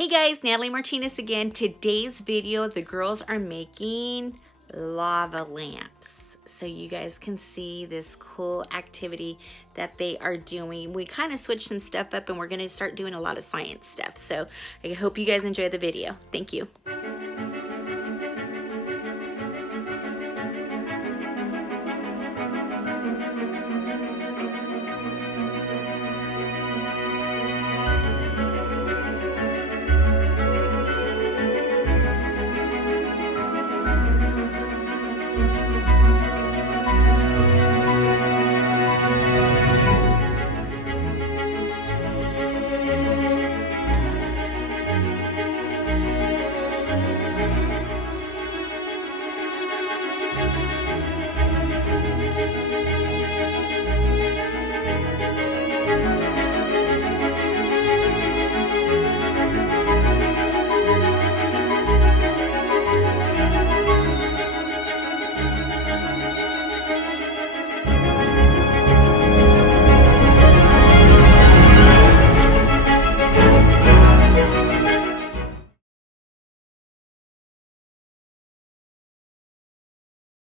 Hey guys, Natalie Martinez again. Today's video, the girls are making lava lamps. So you guys can see this cool activity that they are doing. We kind of switched some stuff up and we're gonna start doing a lot of science stuff. So I hope you guys enjoy the video. Thank you.